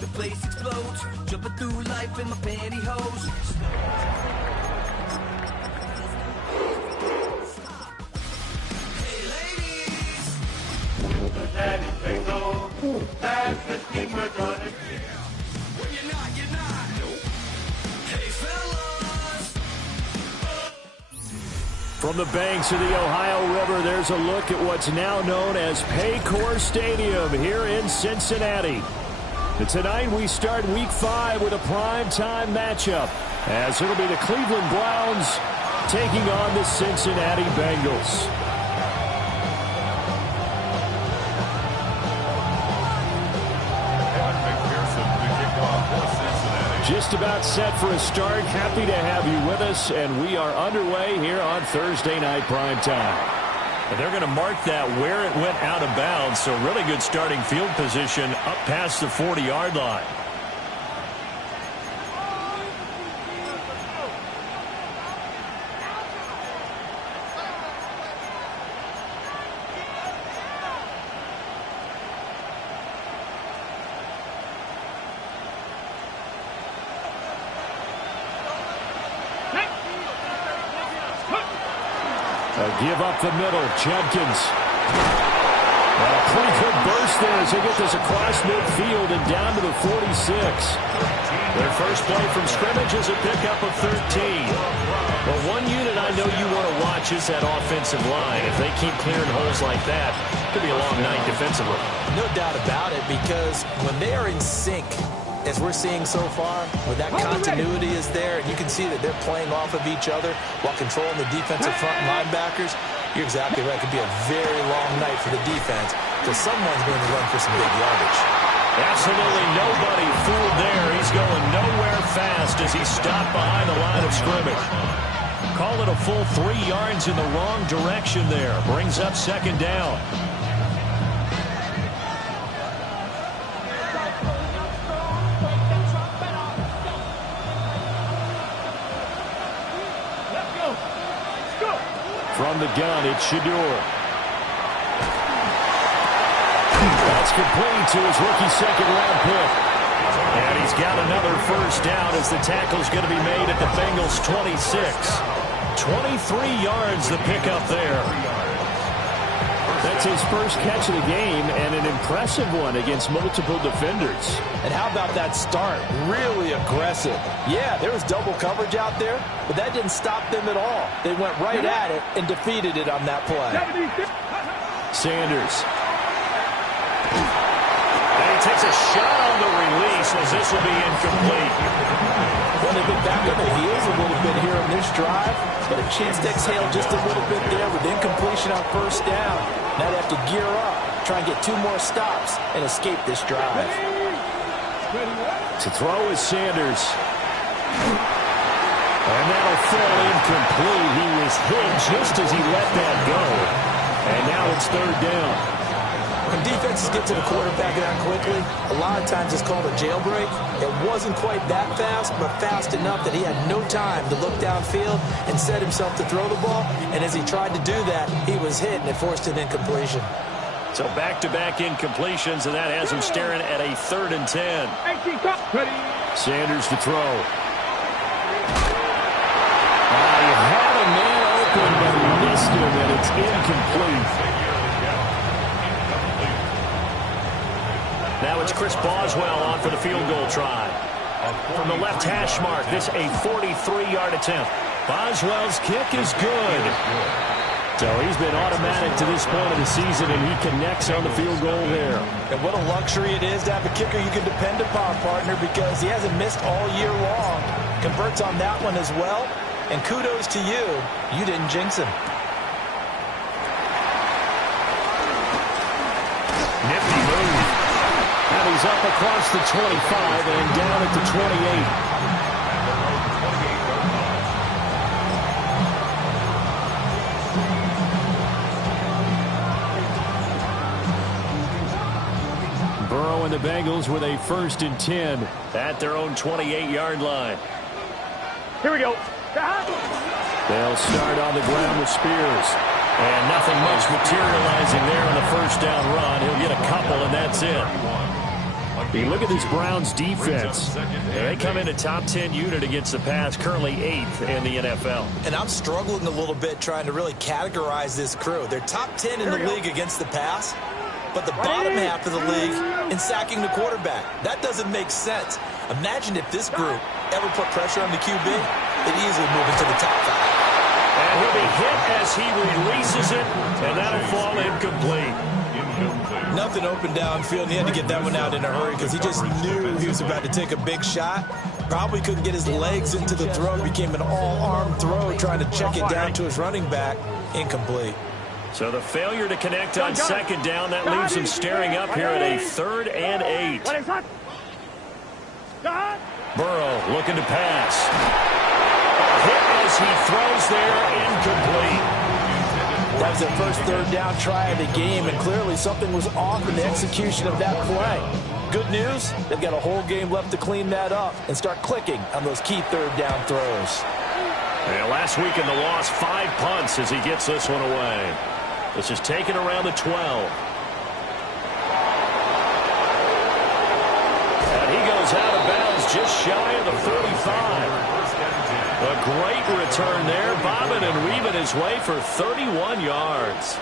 The place explodes, jumping through life in my pantyhose. Hey ladies, Daddy, take no. That's the team we're gonna be. when you're not, you're not. Hey fellas. From the banks of the Ohio River, there's a look at what's now known as Paycor Stadium here in Cincinnati. And tonight we start Week 5 with a primetime matchup, as it'll be the Cleveland Browns taking on the Cincinnati Bengals. Just about set for a start. Happy to have you with us, and we are underway here on Thursday Night Primetime. And they're going to mark that where it went out of bounds, so really good starting field position up past the 40-yard line. Give up the middle, Judkins. And a pretty good burst there as they get this across midfield and down to the 46. Their first play from scrimmage is a pickup of 13. Well, one unit I know you want to watch is that offensive line. If they keep clearing holes like that, it could be a long night defensively. No doubt about it, because when they are in sync, as we're seeing so far, when that continuity is there, and you can see that they're playing off of each other while controlling the defensive front linebackers, you're exactly right. It could be a very long night for the defense, because someone's going to run for some big yardage. Absolutely nobody fooled there. He's going nowhere fast as he stopped behind the line of scrimmage. Call it a full 3 yards in the wrong direction there. Brings up second down. From the gun, it's Shador. That's complete to his rookie second-round pick. And he's got another first down as the tackle's going to be made at the Bengals' 26. 23 yards the pickup there. That's his first catch of the game, and an impressive one against multiple defenders. And how about that start? Really aggressive. Yeah, there was double coverage out there, but that didn't stop them at all. They went right at it and defeated it on that play. Sanders. And he takes a shot on the release as this will be incomplete. Well, they've been back on the heels a little bit here on this drive, but a chance to exhale just a little bit there with incompletion on first down. Now they have to gear up, try and get 2 more stops, and escape this drive. To throw is Sanders. And that'll fall incomplete. He was hit just as he let that go. And now it's third down. When defenses get to the quarterback that quickly, a lot of times it's called a jailbreak. It wasn't quite that fast, but fast enough that he had no time to look downfield and set himself to throw the ball. And as he tried to do that, he was hit, and it forced an incompletion. So back-to-back incompletions, and that has him staring at a 3rd and 10. Sanders to throw. He had a man open, but he missed him, and it's incomplete. Now it's Chris Boswell on for the field goal try. From the left hash mark, this a 43-yard attempt. Boswell's kick is good. So he's been automatic to this point of the season, and he connects on the field goal there. And what a luxury it is to have a kicker you can depend upon, partner, because he hasn't missed all year long. Converts on that one as well. And kudos to you. You didn't jinx him. Nifty move. And he's up across the 25 and down at the 28. Burrow and the Bengals with a 1st and 10 at their own 28-yard line. Here we go. They'll start on the ground with Spears. And nothing much materializing there on the first down run. He'll get a couple, and that's it. You look at this Browns defense. They come in a top 10 unit against the pass, currently 8th in the NFL. And I'm struggling a little bit trying to really categorize this crew. They're top 10 in the league against the pass, but the bottom half of the league in sacking the quarterback. That doesn't make sense. Imagine if this group ever put pressure on the QB, they'd easily move into the top 5. And he'll be hit as he releases it, and that'll fall incomplete. Nothing open downfield, and he had to get that one out in a hurry because he just knew he was about to take a big shot. Probably couldn't get his legs into the throw. It became an all-arm throw trying to check it down to his running back. Incomplete. So the failure to connect on second down, that leaves him staring up here at a 3rd and 8. Burrow looking to pass. Hit as he throws there, incomplete. That was their first 3rd down try of the game, and clearly something was off in the execution of that play. Good news, they've got a whole game left to clean that up and start clicking on those key 3rd down throws. And last week in the loss, 5 punts as he gets this one away. This is taken around the 12. And he goes out of bounds just shy of the 45. A great return there, bobbing and weaving his way for 31 yards.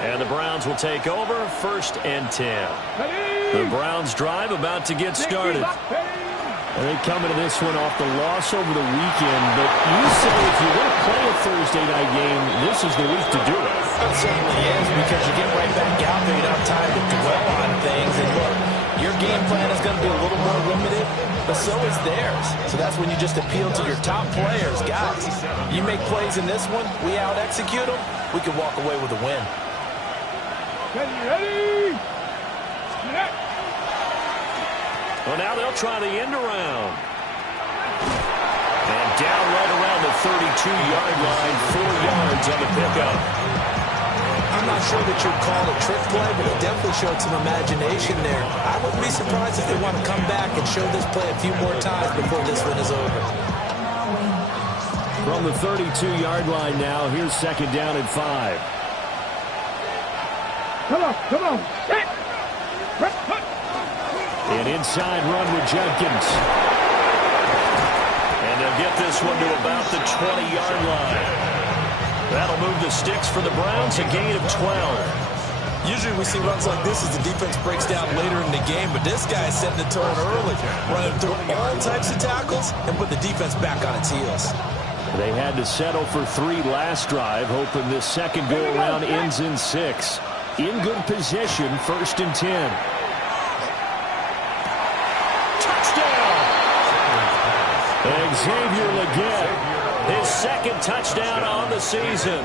And the Browns will take over, 1st and 10. The Browns drive about to get started. They come into this one off the loss over the weekend, but you say if you want to play a Thursday night game, this is the week to do it. It certainly is, because you get right back out there, you don't have time to dwell on things. And look, your game plan is going to be a little more limited, but so is theirs. So that's when you just appeal to your top players. Guys, you make plays in this one, we out-execute them, we can walk away with a win. Ready? Well, now they'll try the end around. And down right around the 32-yard line, 4 yards on the pickup. I'm not sure that you'd call it a trick play, but it definitely showed some imagination there. I wouldn't be surprised if they want to come back and show this play a few more times before this one is over. From the 32-yard line now, here's 2nd down and 5. Come on. An inside run with Jenkins. And they'll get this one to about the 20-yard line. That'll move the sticks for the Browns, a gain of 12. Usually we see runs like this as the defense breaks down later in the game, but this guy is setting the tone early, running through all types of tackles and put the defense back on its heels. They had to settle for 3 last drive, hoping this second go-around ends in 6. In good position, 1st and 10. Xavier Legette, his 2nd touchdown on the season.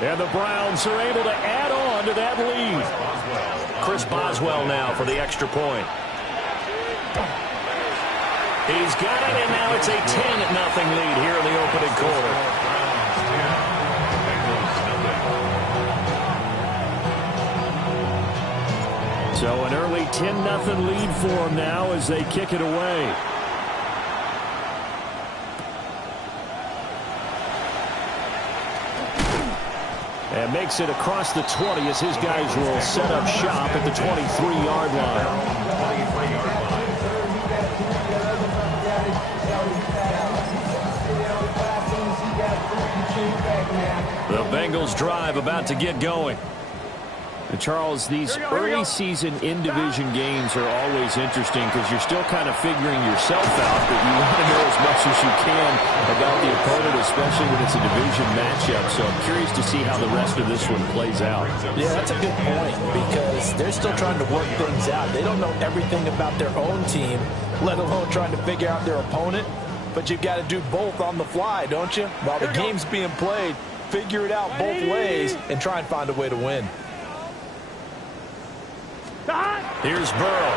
And the Browns are able to add on to that lead. Chris Boswell now for the extra point. He's got it, and now it's a 10-0 lead here in the opening quarter. So an early 10-0 lead for them now as they kick it away. And makes it across the 20 as his guys will set up shop at the 23-yard line. The Bengals drive about to get going. And Charles, these early season in-division games are always interesting because you're still kind of figuring yourself out, but you want to know as much as you can about the opponent, especially when it's a division matchup. So I'm curious to see how the rest of this one plays out. Yeah, that's a good point because they're still trying to work things out. They don't know everything about their own team, let alone trying to figure out their opponent. But you've got to do both on the fly, don't you? While the game's being played, figure it out both ways and try and find a way to win. Here's Burrow.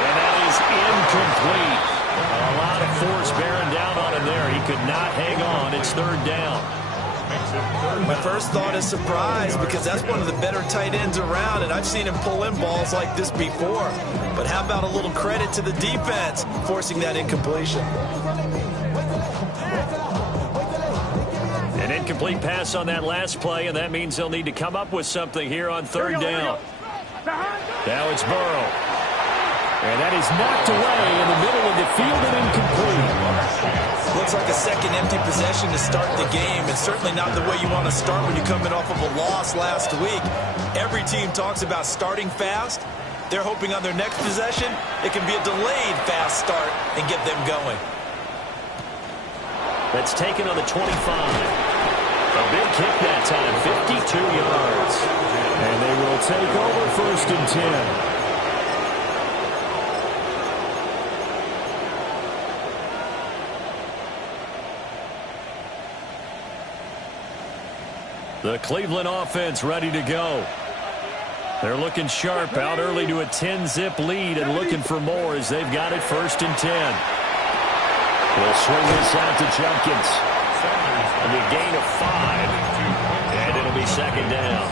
And that is incomplete. A lot of force bearing down on him there. He could not hang on. It's 3rd down. My first thought is surprise because that's one of the better tight ends around, and I've seen him pull in balls like this before. But how about a little credit to the defense forcing that incompletion? An incomplete pass on that last play, and that means they'll need to come up with something here on 3rd down. Now it's Burrow. And that is knocked away in the middle of the field and incomplete. Looks like a second empty possession to start the game, and certainly not the way you want to start when you're coming off of a loss last week. Every team talks about starting fast. They're hoping on their next possession, it can be a delayed fast start and get them going. That's taken on the 25. A big kick that time, 52 yards. And they will take over 1st and 10. The Cleveland offense ready to go. They're looking sharp, out early to a 10-zip lead and looking for more as they've got it 1st and 10. We'll swing this out to Jenkins. And a gain of 5, and it'll be 2nd down.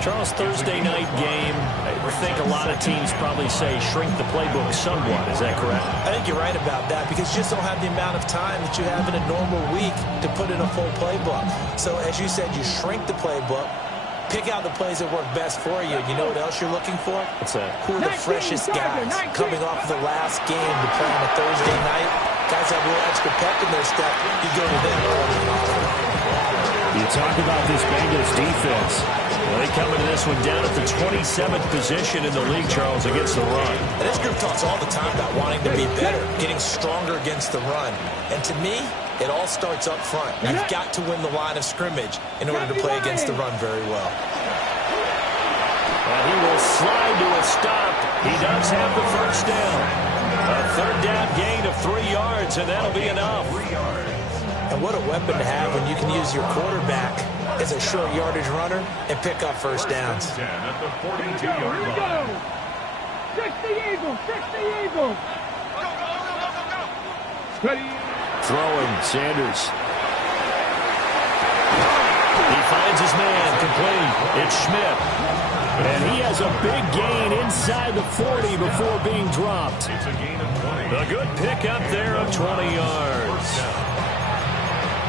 Charles, Thursday night game, I think a lot of teams probably say shrink the playbook somewhat. Is that correct? I think you're right about that because you just don't have the amount of time that you have in a normal week to put in a full playbook. So as you said, you shrink the playbook, pick out the plays that work best for you. You know what else you're looking for? What's that? Who are the freshest guys coming off of the last game to play on a Thursday night? Guys have a little extra pep in their step. You go to them early and often. You talk about this Bengals defense. Well, they come into this one down at the 27th position in the league, Charles, against the run. And this group talks all the time about wanting to be better, getting stronger against the run. And to me, it all starts up front. You've got to win the line of scrimmage in order to play against the run very well. And he will slide to a stop. He does have the 1st down. A 3rd down gain of 3 yards, and that'll be enough. And what a weapon to have when you can use your quarterback as a short yardage runner and pick up 1st downs. 10 at the 42-yard line. 60 Eagles, 60 Eagles. Ready. Throwing, Sanders. He finds his man, complete. It's Schmidt. And he has a big gain inside the 40 before being dropped. It's a gain of 20. A good pickup there of 20 yards.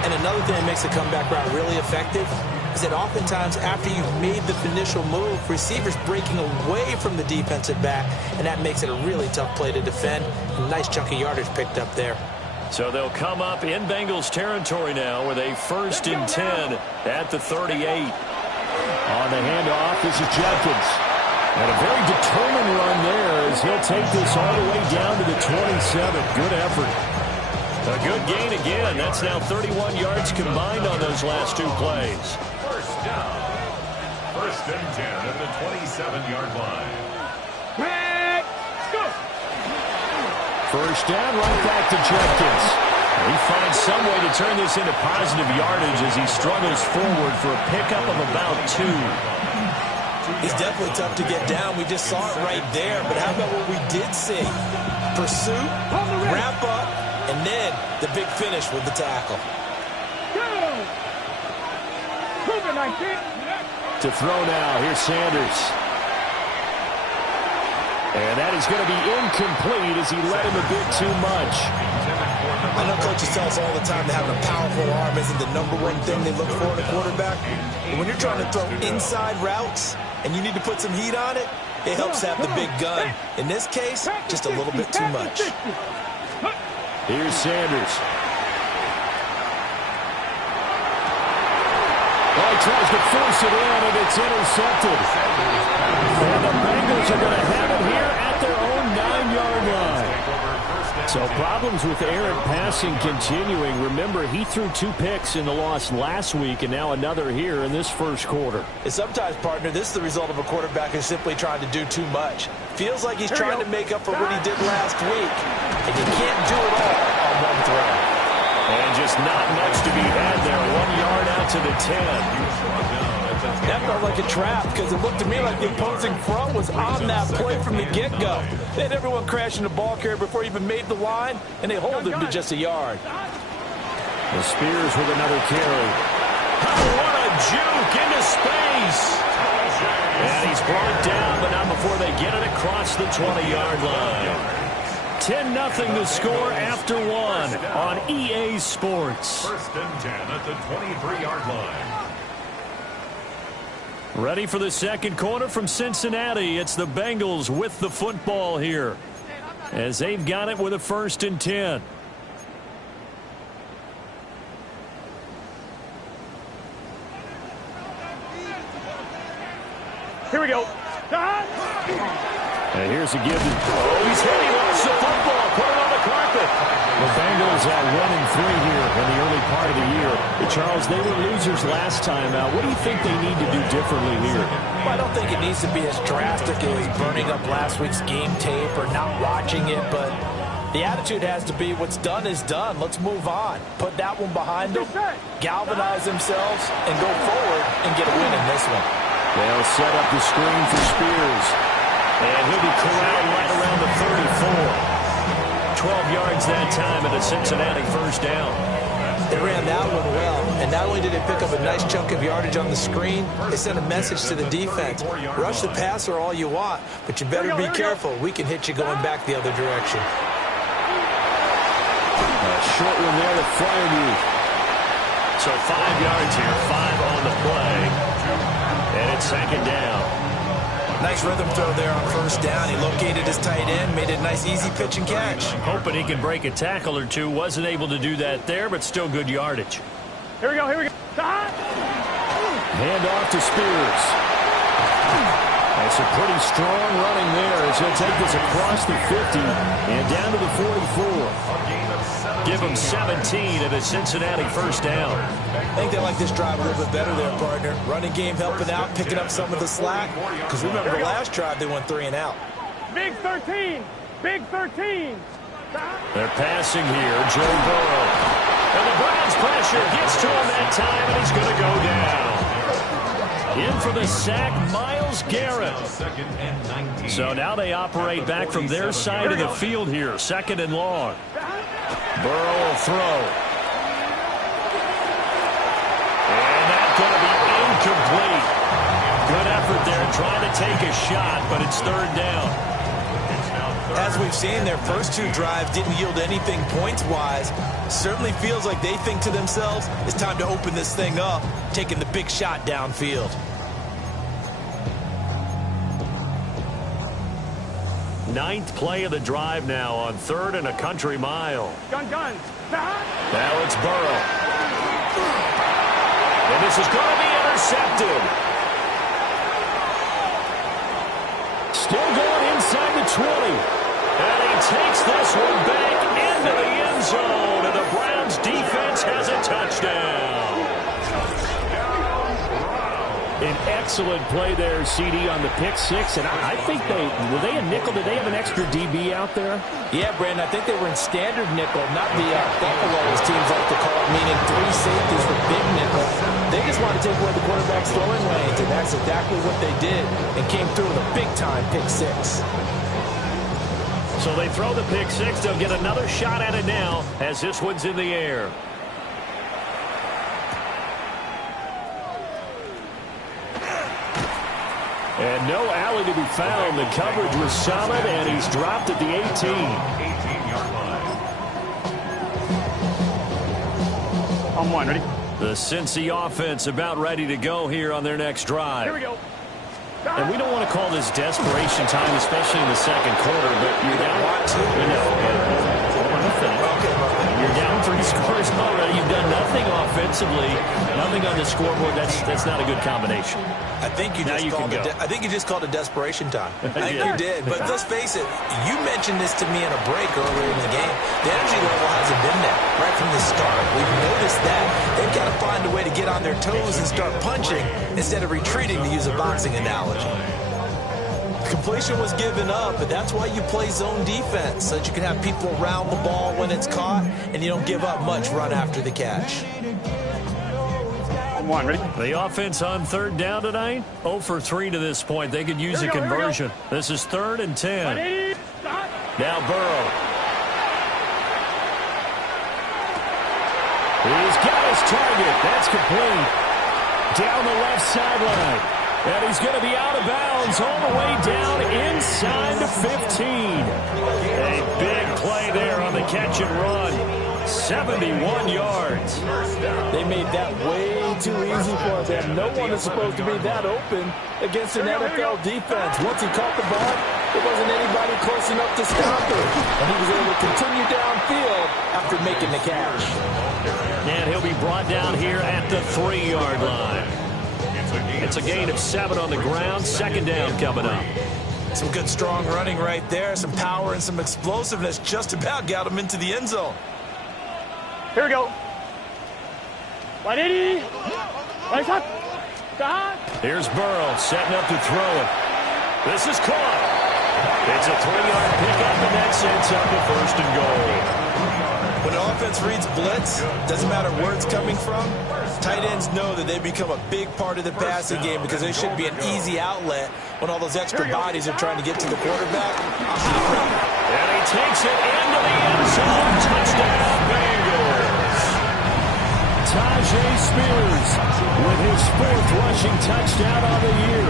And another thing that makes the comeback route really effective is that oftentimes after you've made the initial move, receivers breaking away from the defensive back, and that makes it a really tough play to defend. A nice chunk of yardage picked up there. So they'll come up in Bengals territory now with a 1st and 10 at the 38. On the handoff, this is Jenkins. And a very determined run there as he'll take this all the way down to the 27. Good effort. A good gain again. That's now 31 yards combined on those last 2 plays. 1st down. 1st and 10 at the 27-yard line. Go. 1st down, right back to Jenkins. He finds some way to turn this into positive yardage as he struggles forward for a pickup of about 2. He's definitely tough to get down. We just saw it right there. But how about what we did see? Pursuit, wrap up, and then the big finish with the tackle. Go. Move it, 19. To throw now, here's Sanders. And that is going to be incomplete as he let him a bit too much. I know coaches tell us all the time that having a powerful arm isn't the #1 thing they look for in a quarterback. But when you're trying to throw inside routes and you need to put some heat on it, it helps have the big gun. In this case, just a little bit too much. Here's Sanders. Well, he tries to force it in, and it's intercepted. And the Bengals are going to have it here at their own 9-yard line. So problems with errant passing continuing. Remember, he threw 2 picks in the loss last week, and now another here in this 1st quarter. And sometimes, partner, this is the result of a quarterback who's simply trying to do too much. Feels like he's trying to make up for what he did last week. And you can't do it all on one throw. And just not much to be had there. 1 yard out to the 10. That felt like a trap because it looked to me like the opposing front was on that play from the get-go. They had everyone crashing the ball carrier before he even made the line, and they hold him to just a yard. The Spears with another carry. Oh, what a juke into space. And he's brought down, but not before they get it across the 20-yard line. 10-0 the score after 1 on EA Sports. 1st and 10 at the 23-yard line. Ready for the second quarter from Cincinnati. It's the Bengals with the football here, as they've got it with a 1st and 10. Here we go. And here's a give. Oh, he's hit. He lost the football. Put it on the carpet. The Bengals are 1-3 here in the early part of the year. Charles, they were losers last time out. What do you think they need to do differently here? Well, I don't think it needs to be as drastic as burning up last week's game tape or not watching it, but the attitude has to be what's done is done. Let's move on. Put that one behind them, galvanize themselves, and go forward and get a win in this one. They'll set up the screen for Spears. And he'll be corralled right around the 34. 12 yards that time and a Cincinnati 1st down. They ran that one well, and not only did they pick up a nice chunk of yardage on the screen, they sent a message to the defense. Rush the passer all you want, but you better be careful. We can hit you going back the other direction. A short one there to Freiermuth. So 5 yards here, 5 on the play. And it's 2nd down. Nice rhythm throw there on 1st down. He located his tight end, made it a nice easy pitch and catch. Hoping he can break a tackle or two. Wasn't able to do that there, but still good yardage. Here we go. Here we go. Hand off to Spears. That's a pretty strong running there as he'll take this across the 50 and down to the 44. Give him 17 at a Cincinnati 1st down. I think they like this drive a little bit better there, partner. Running game helping out, picking up some of the slack. Because remember the last drive, they went 3 and out. Big 13. Big 13. They're passing here. Joe Burrow. And the Browns pressure gets to him that time, and he's going to go down. In for the sack, Myles Garrett. So now they operate back from their side of the field here. 2nd and long. Burrow will throw. And that's going to be incomplete. Good effort there trying to take a shot, but it's 3rd down. As we've seen, their first 2 drives didn't yield anything points-wise. Certainly feels like they think to themselves, it's time to open this thing up, taking the big shot downfield. Ninth play of the drive now on 3rd and a country mile. Gun. Now it's Burrow. And this is going to be intercepted. Still going inside the 20. And he takes this one back into the end zone. And the Browns defense has a touchdown. An excellent play there, CD, on the pick 6. And I think were they a nickel? Did they have an extra DB out there? Yeah, Brandon, I think they were in standard nickel, not the buffalo, as teams like to call it, meaning 3 safeties with big nickel. They just want to take away the quarterback's throwing lanes, and that's exactly what they did, and came through with a big-time pick 6. So they throw the pick 6. They'll get another shot at it now as this one's in the air. And no alley to be found. The coverage was solid, and he's dropped at the 18. 18-yard line. On 1, ready? The Cincy offense about ready to go here on their next drive. Here we go. And we don't want to call this desperation time, especially in the second quarter, but you're down. You're down 3 scores already. You've done nothing offensively, nothing on the scoreboard. That's not a good combination. I think you just called it desperation time. I think you did. But let's face it, you mentioned this to me in a break earlier in the game. The energy level hasn't been there right from the start. We've noticed that. They've got to find a way to get on their toes and start punching instead of retreating, to use a boxing analogy. Completion was given up, but that's why you play zone defense, so that you can have people around the ball when it's caught, and you don't give up much run after the catch. 1, ready? The offense on 3rd down tonight, 0 for 3 to this point. They could use a conversion. This is 3rd and 10. Now Burrow. He's got his target. That's complete. Down the left sideline. And he's going to be out of bounds all the way down inside the 15. A big play there on the catch and run. 71 yards. They made that way too easy for them. No one is supposed to be that open against an NFL defense. Once he caught the ball, there wasn't anybody close enough to stop him. And he was able to continue downfield after making the catch. And he'll be brought down here at the 3-yard line. It's a gain of 7 on the ground. Second down coming up. Some good strong running right there. Some power and some explosiveness just about got him into the end zone. Here we go. 180. Right shot. Stop. Here's Burrow setting up to throw it. This is caught. It's a 3-yard pickup, and that sets up a 1st and goal. When an offense reads blitz, doesn't matter where it's coming from, tight ends know that they become a big part of the passing game because they should be an easy outlet when all those extra bodies are trying to get to the quarterback. And he takes it into the end zone. Touchdown, Bengals. Tajay Spears with his 4th rushing touchdown on the year.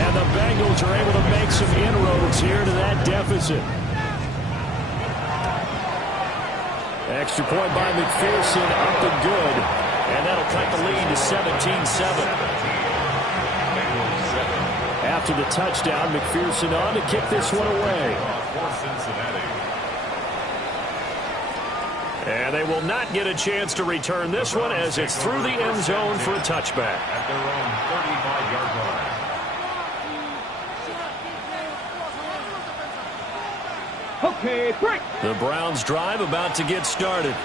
And the Bengals are able to make some inroads here to that deficit. Extra point by McPherson, up and good. And that'll cut the lead to 17-7. After the touchdown, McPherson on to kick this one away. And they will not get a chance to return this one as it's through the end zone for a touchback. At their own 35-yard line. Okay, break. The Browns drive about to get started.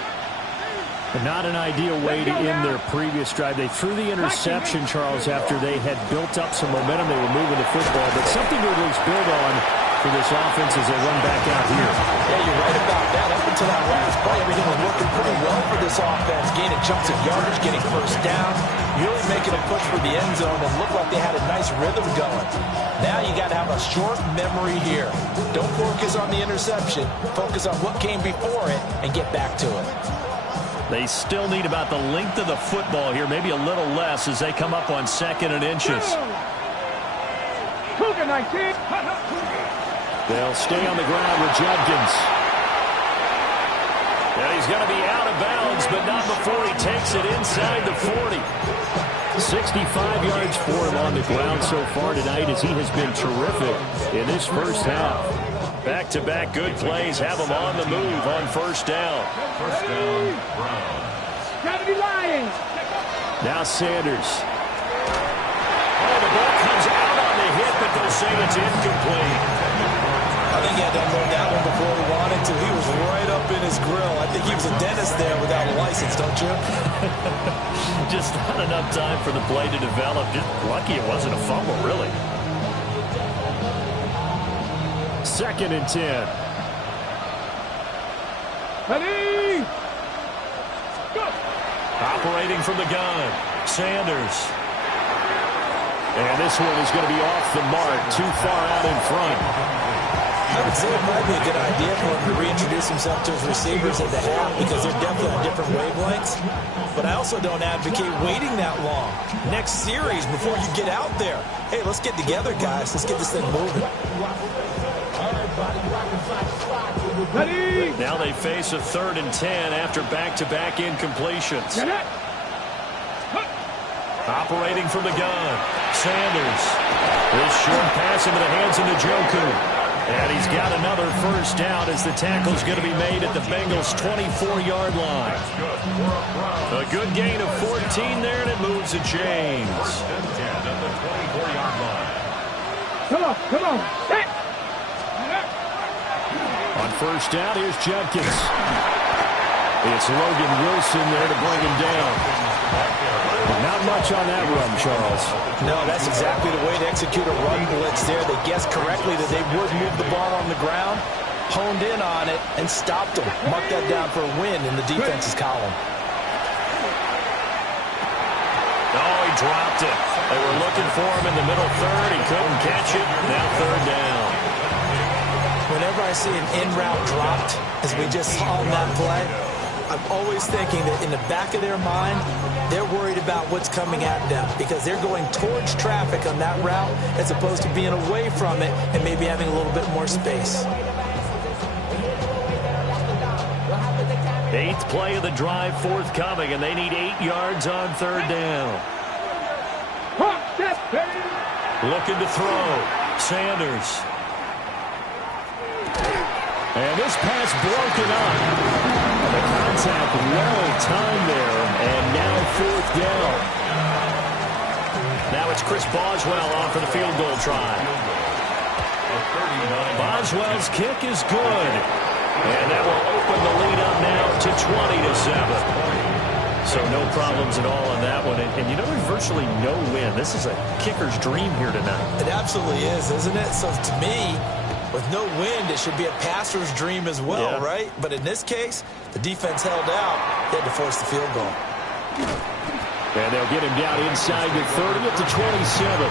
Not an ideal way to end their previous drive. They threw the interception, Charles, after they had built up some momentum. They were moving the football, but something to at least build on for this offense as they run back out here. Yeah, you're right about that. Up until that last play, everything was working pretty well for this offense. Gaining chunks of yardage, getting first downs, really making a push for the end zone, and looked like they had a nice rhythm going. Now you got to have a short memory here. Don't focus on the interception. Focus on what came before it and get back to it. They still need about the length of the football here, maybe a little less as they come up on 2nd and inches. Cougar 19. They'll stay on the ground with Judkins. And he's going to be out of bounds, but not before he takes it inside the 40. 65 yards for him on the ground so far tonight as he has been terrific in this first half. Back-to-back good plays have him on the move on 1st down. 1st down, Browns. Gotta be lying. Now Sanders. Oh, the ball comes out on the hit, but they'll say it's incomplete. I think he had to unload that one before he wanted to. He was right up in his grill. I think he was a dentist there without a license, don't you? Just not enough time for the play to develop. Just lucky it wasn't a fumble, really. 2nd and 10. Ready. Go. Operating from the gun, Sanders. And this one is going to be off the mark, too far out in front. I would say it might be a good idea for him to reintroduce himself to his receivers at the half because they're definitely on different wavelengths. But I also don't advocate waiting that long. Next series before you get out there. Hey, let's get together, guys. Let's get this thing moving. Ready. Now they face a 3rd and 10 after back-to-back incompletions. Operating from the gun, Sanders. This short pass into the hands of Njoku. And he's got another first down as the tackle's going to be made at the Bengals' 24-yard line. A good gain of 14 there, and it moves the chains. 10 at the 24-yard line. Come on. Hey. On 1st down, here's Judkins. It's Logan Wilson there to bring him down. Not much on that run, Charles. No, that's exactly the way to execute a run blitz there. They guessed correctly that they would move the ball on the ground, honed in on it, and stopped them. Mark that down for a win in the defense's column. Oh, he dropped it. They were looking for him in the middle 3rd. He couldn't catch it. Now 3rd down. Whenever I see an in-route dropped, as we just saw on that play, I'm always thinking that in the back of their mind, they're worried about what's coming at them because they're going towards traffic on that route as opposed to being away from it and maybe having a little bit more space. Eighth play of the drive forthcoming, and they need 8 yards on third down. Looking to throw. Sanders. And this pass broken up. The contact well timed there, and now fourth down. Now it's Chris Boswell on for the field goal try. Boswell's kick is good. And that will open the lead up now to 20-7. So no problems at all on that one. And you know, there's virtually no win. This is a kicker's dream here tonight. It absolutely is, isn't it? So to me, with no wind, it should be a passer's dream as well, right? But in this case, the defense held out. They had to force the field goal. And they'll get him down inside the 30 at the 27.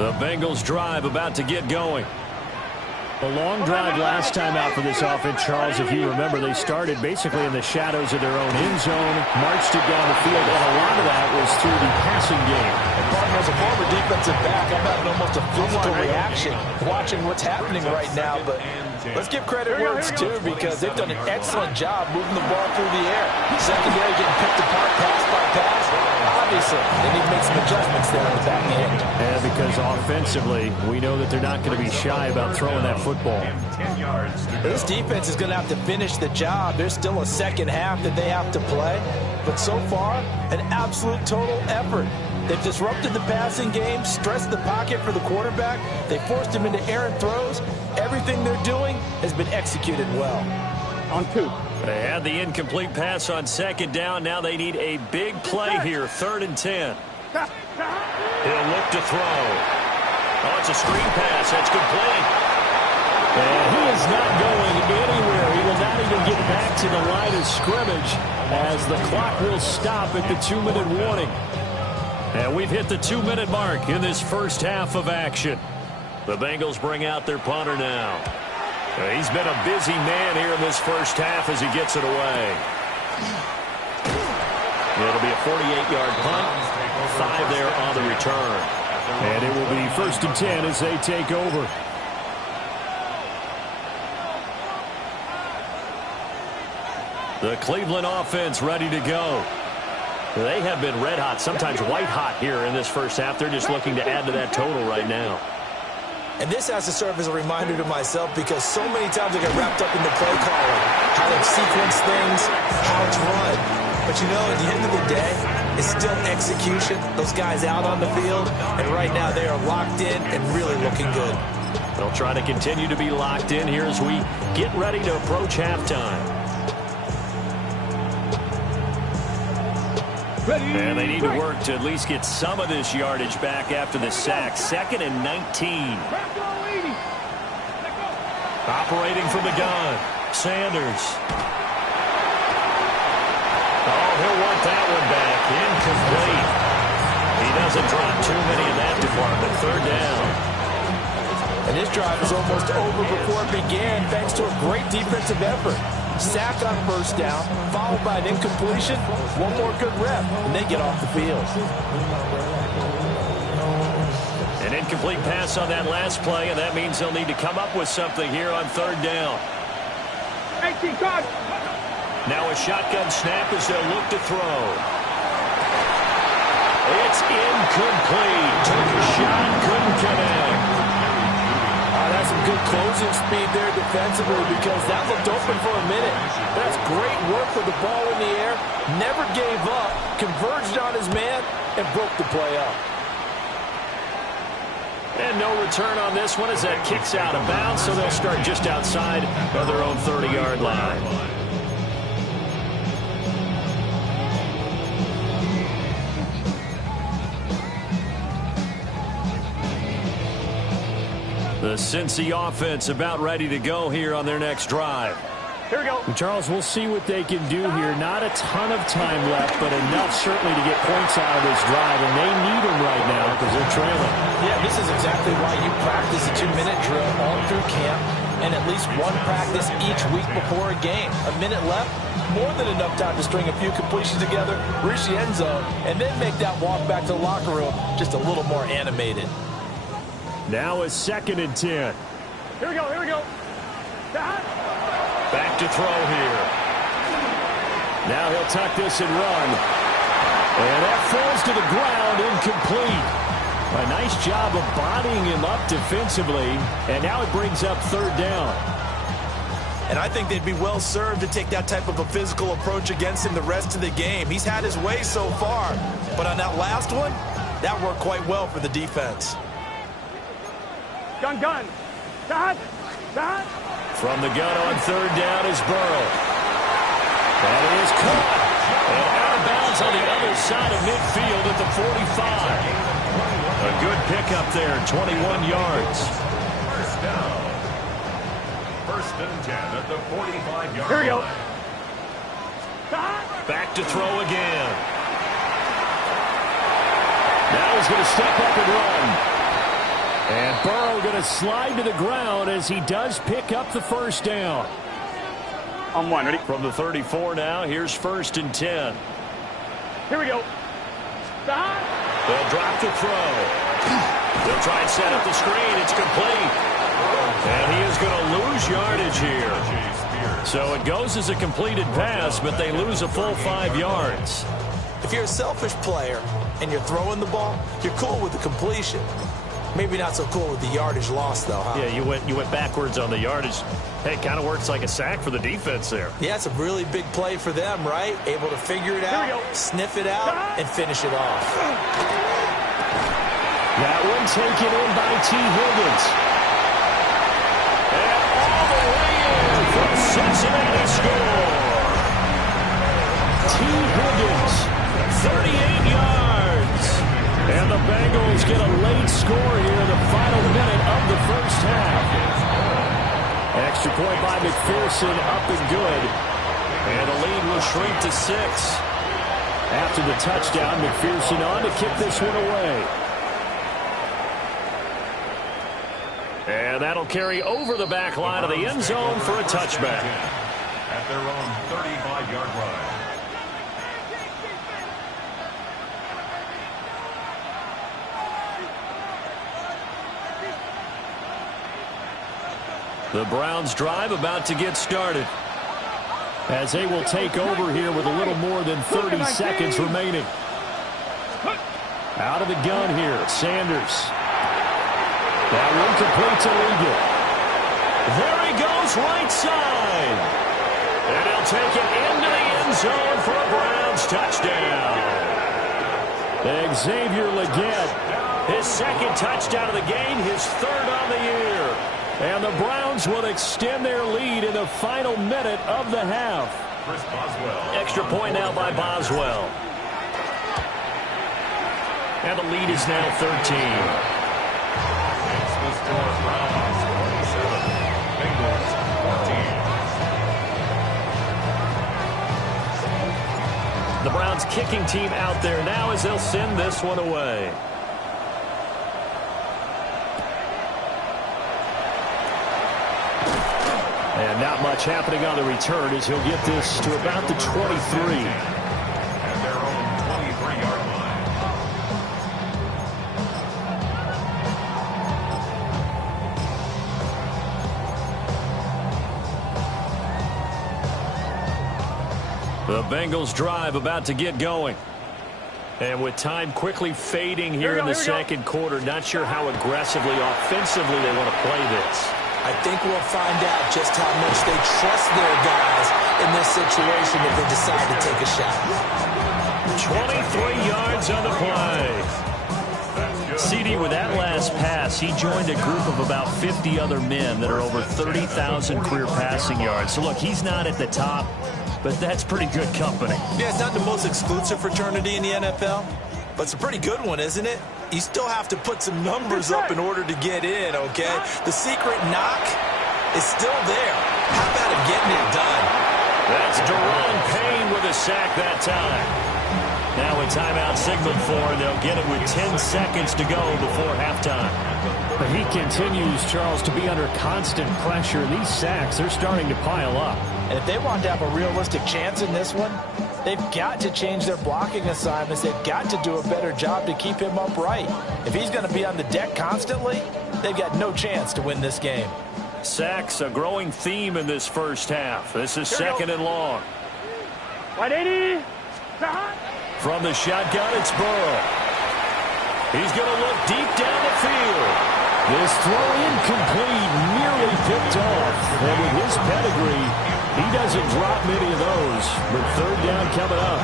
The Bengals drive about to get going. A long drive last time out for this offense, Charles. If you remember, they started basically in the shadows of their own end zone, marched it down the field, and a lot of that was through the passing game. As a former defensive back, I'm having almost a physical reaction watching what's happening right now. But let's give credit where it's due, because they've done an excellent job moving the ball through the air. Secondary getting picked apart pass by pass. Obviously, they need to make some adjustments there in the back end. And because offensively, we know that they're not going to be shy about throwing that football. This defense is going to have to finish the job. There's still a second half that they have to play. But so far, an absolute total effort. They've disrupted the passing game, stressed the pocket for the quarterback. They forced him into errant throws. Everything they're doing has been executed well. On 2. They had the incomplete pass on second down. Now they need a big play here, 3rd and 10. He'll look to throw. Oh, it's a screen pass. That's complete. And he is not going anywhere. He will not even get back to the line of scrimmage as the clock will stop at the 2-minute warning. And we've hit the 2-minute mark in this first half of action. The Bengals bring out their punter now. He's been a busy man here in this first half as he gets it away. It'll be a 48-yard punt. 5 there on the return. And it will be 1st and 10 as they take over. The Cleveland offense ready to go. They have been red hot, sometimes white hot here in this first half. They're just looking to add to that total right now. And this has to serve as a reminder to myself, because so many times I get wrapped up in the play calling, how they've sequenced things, how it's run. But you know, at the end of the day, it's still execution. Those guys out on the field, and right now they are locked in and really looking good. They'll try to continue to be locked in here as we get ready to approach halftime. And they need to work to at least get some of this yardage back after the sack. 2nd and 19. Operating from the gun, Sanders. Oh, he'll want that one back. Incomplete. He doesn't drop too many in that department. 3rd down. And this drive is almost over before it began, thanks to a great defensive effort. Sack on 1st down, followed by an incompletion. One more good rep, and they get off the field. An incomplete pass on that last play, and that means they'll need to come up with something here on 3rd down. 18 guard. Now a shotgun snap as they'll look to throw. It's incomplete. Took a shot, couldn't connect. That's some good closing speed there defensively, because that looked open for a minute. That's great work with the ball in the air. Never gave up, converged on his man, and broke the play up. And no return on this one as that kicks out of bounds, so they'll start just outside of their own 30-yard line. The Cincy offense about ready to go here on their next drive. Here we go. Charles, we'll see what they can do here. Not a ton of time left, but enough certainly to get points out of this drive, and they need them right now because they're trailing. Yeah, this is exactly why you practice a 2-minute drill all through camp, and at least one practice each week before a game. A minute left, more than enough time to string a few completions together, reach the end zone, and then make that walk back to the locker room just a little more animated. Now a 2nd and 10. Here we go, here we go. Back to throw here. Now he'll tuck this and run. And that falls to the ground, incomplete. A nice job of bodying him up defensively. And now it brings up 3rd down. And I think they'd be well served to take that type of a physical approach against him the rest of the game. He's had his way so far. But on that last one, that worked quite well for the defense. Gun. Dot. From the gun on 3rd down is Burrow. That is caught. And out of bounds on the other side of midfield at the 45. A good pickup there, 21 yards. First down. 1st and 10 at the 45-yard line. Here we go. Back to throw again. Now he's going to step up and run. And Burrow going to slide to the ground as he does pick up the 1st down. On 1, ready? From the 34 now, here's 1st and 10. Here we go. They'll drop the throw. They'll try and set up the screen. It's complete. And he is going to lose yardage here. So it goes as a completed pass, but they lose a full 5 yards. If you're a selfish player and you're throwing the ball, you're cool with the completion. Maybe not so cool with the yardage loss, though, huh? Yeah, you went backwards on the yardage. Hey, it kind of works like a sack for the defense there. Yeah, it's a really big play for them, right? Able to figure it out, sniff it out, and finish it off. That one taken in by T. Higgins. And all the way in from Cincinnati score. T. Higgins, 38 yards. And the Bengals get a late score here in the final minute of the 1st half. Extra point by McPherson, up and good. And the lead will shrink to 6. After the touchdown, McPherson on to kick this one away. And that'll carry over the back line of the end zone for a touchback. At their own 35-yard line. The Browns drive about to get started, as they will take over here with a little more than 30 seconds remaining. Out of the gun here, Sanders. That one complete to Legal. There he goes, right side. And he'll take it into the end zone for a Browns touchdown. Xavier Legette. His 2nd touchdown of the game, his 3rd on the year. And the Browns will extend their lead in the final minute of the half. Chris Boswell. Extra point now by Boswell. And the lead is now 13. It's the score. Browns 27. Bengals 14. The Browns kicking team out there now as they'll send this one away. And not much happening on the return as he'll get this to about the 23. At their own 23-yard line. The Bengals drive about to get going. And with time quickly fading here in the 2nd quarter, not sure how aggressively, offensively they want to play this. I think we'll find out just how much they trust their guys in this situation if they decide to take a shot. 23 yards on the play. CD, with that last pass, he joined a group of about 50 other men that are over 30,000 career passing yards. So, look, he's not at the top, but that's pretty good company. Yeah, it's not the most exclusive fraternity in the NFL, but it's a pretty good one, isn't it? You still have to put some numbers up in order to get in, okay? The secret knock is still there. How about him getting it done? That's Deron Payne with a sack that time. Now a timeout signaled for, and they'll get it with 10 seconds to go before halftime. But he continues, Charles, to be under constant pressure. These sacks, they're starting to pile up. And if they want to have a realistic chance in this one, They've got to change their blocking assignments. They've got to do a better job to keep him upright. If he's going to be on the deck constantly, they've got no chance to win this game. Sacks, a growing theme in this first half. This is second and long. 180. From the shotgun, it's Burrow. He's going to look deep down the field. This throw incomplete, nearly picked off. And with his pedigree, he doesn't drop many of those. But third down coming up.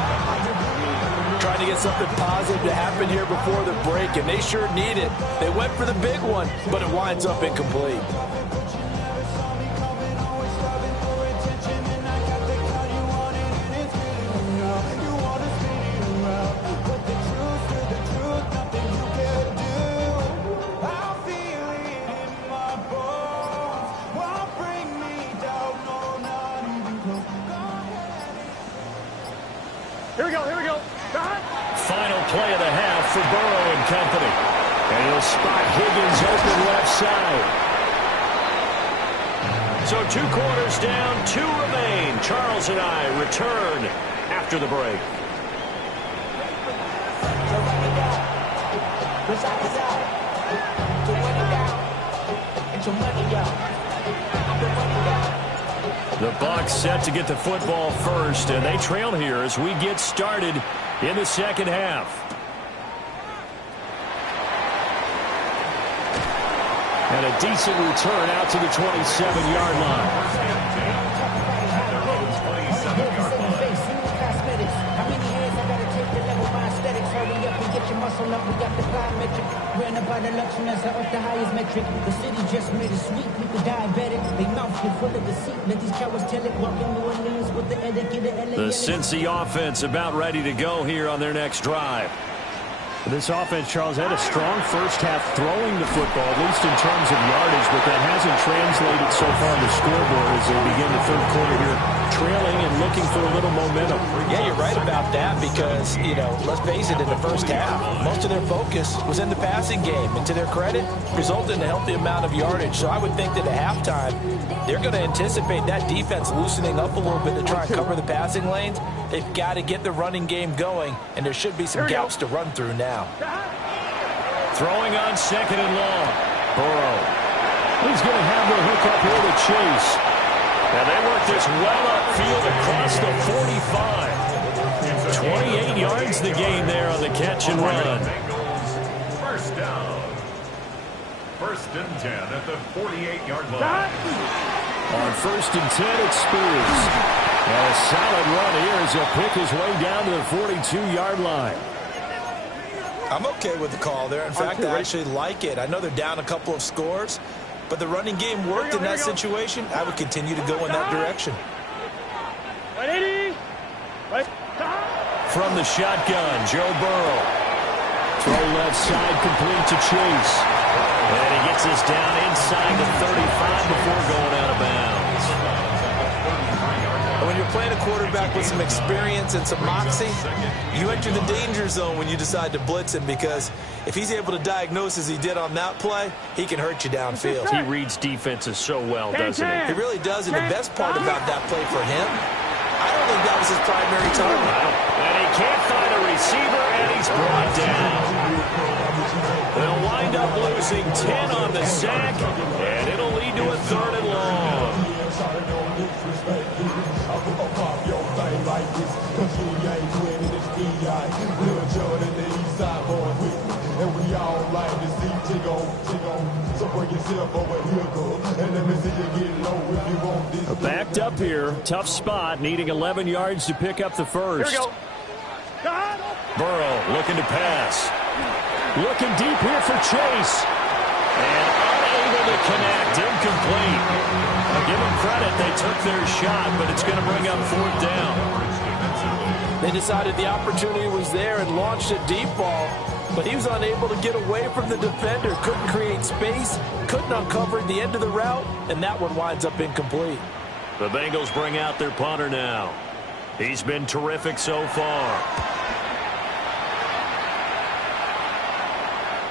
Trying to get something positive to happen here before the break, and they sure need it. They went for the big one, but it winds up incomplete. Here we go. Final play of the half for Burrow and company. And he'll spot Higgins open left side. So 2 quarters down, 2 remain. Charles and I return after the break. The Bucs set to get the football first, and they trail here as we get started in the second half. And a decent return out to the 27-yard line. The city just made it sweet. People diabetic. They mouth get full of deceit. Let these cowards tell it. Walk in New Orleans with the etiquette of LA. The Cincy offense about ready to go here on their next drive. This offense, Charles, had a strong first half throwing the football, at least in terms of yardage, but that hasn't translated so far on the scoreboard as they begin the third quarter here, trailing and looking for a little momentum. Yeah, you're right about that because, let's face it, in the first half, most of their focus was in the passing game. And to their credit, resulted in a healthy amount of yardage. So I would think that at halftime, they're going to anticipate that defense loosening up a little bit to try and cover the passing lanes. They've got to get the running game going, and there should be some gaps to run through now. Throwing on second and long. Burrow. He's going to have the hook up here to Chase. Now they work this well upfield across the 45. 28 yards the gain there on the catch and run. First down. First and 10 at the 48-yard line. On first and 10, it's Spears. And a solid run here as he'll pick his way down to the 42-yard line. I'm okay with the call there. In fact, I actually like it. I know they're down a couple of scores, but the running game worked in that situation. I would continue to go in that direction. 180. From the shotgun, Joe Burrow. Throw left side complete to Chase. And he gets us down inside the 35 before going out of bounds. When you're playing a quarterback with some experience and some moxie, you enter the danger zone when you decide to blitz him, because if he's able to diagnose as he did on that play, he can hurt you downfield. He reads defenses so well, doesn't he? He really does, and the best part about that play for him, I don't think that was his primary target. And he can't find a receiver, and he's brought down. They'll wind up losing 10 on the sack, and it'll lead to a third and long. Backed up here, tough spot, needing 11 yards to pick up the first. Here we go. Burrow looking to pass. Looking deep here for Chase. And unable to connect, incomplete. I'll give them credit, they took their shot, but it's going to bring up fourth down. They decided the opportunity was there and launched a deep ball, but he was unable to get away from the defender, couldn't create space, couldn't uncover the end of the route, and that one winds up incomplete. The Bengals bring out their punter now. He's been terrific so far.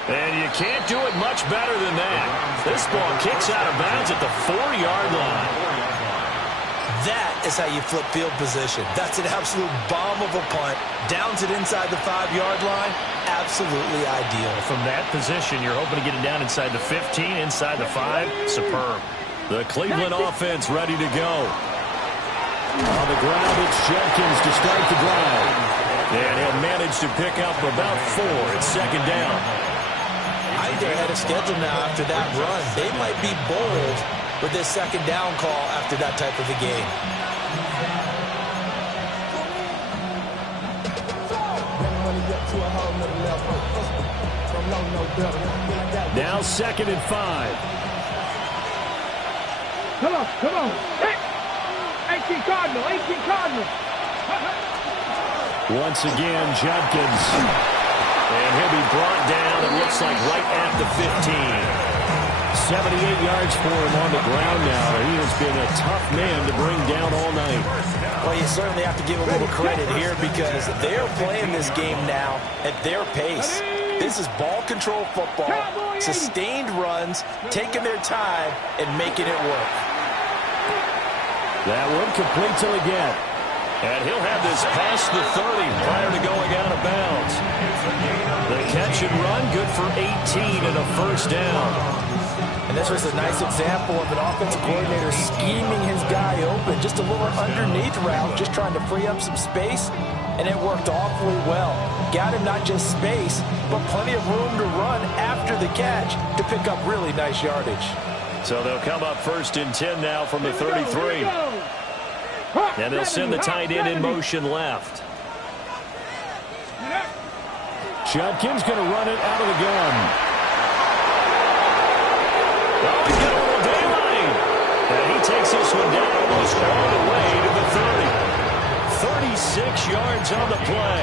And you can't do it much better than that. This ball kicks out of bounds at the 4-yard line. That is how you flip field position. That's an absolute bomb of a punt. Downs it inside the 5-yard line. Absolutely ideal. From that position, you're hoping to get it down inside the 15, inside the 5. Superb. The Cleveland offense ready to go. On the ground, it's Jenkins to start the drive. And he'll manage to pick up about 4. It's second down. I think they're ahead of schedule now after that run. They might be bold with this second down call after that type of a game. Now 2nd and 5. Come on, come on. Hey! 18 Cardinal, 18 Cardinal. Once again, Jenkins. And he'll be brought down, it looks like, right at the 15. 78 yards for him on the ground now. He has been a tough man to bring down all night. Well, you certainly have to give a little credit here because they're playing this game now at their pace. This is ball control football, sustained runs, taking their time, and making it work. That one complete till again. And he'll have this past the 30 prior to going out of bounds. The catch and run, good for 18 and a first down. And this was a nice example of an offensive coordinator scheming his guy open. Just a little underneath route, just trying to free up some space, and it worked awfully well. Got him not just space, but plenty of room to run after the catch to pick up really nice yardage. So they'll come up 1st and 10 now from the 33. And they'll send the tight end in motion left. Judkins going to run it out of the gun. Oh, he's got a little daylight. And he takes this one down almost all the way to the 30. 36 yards on the play.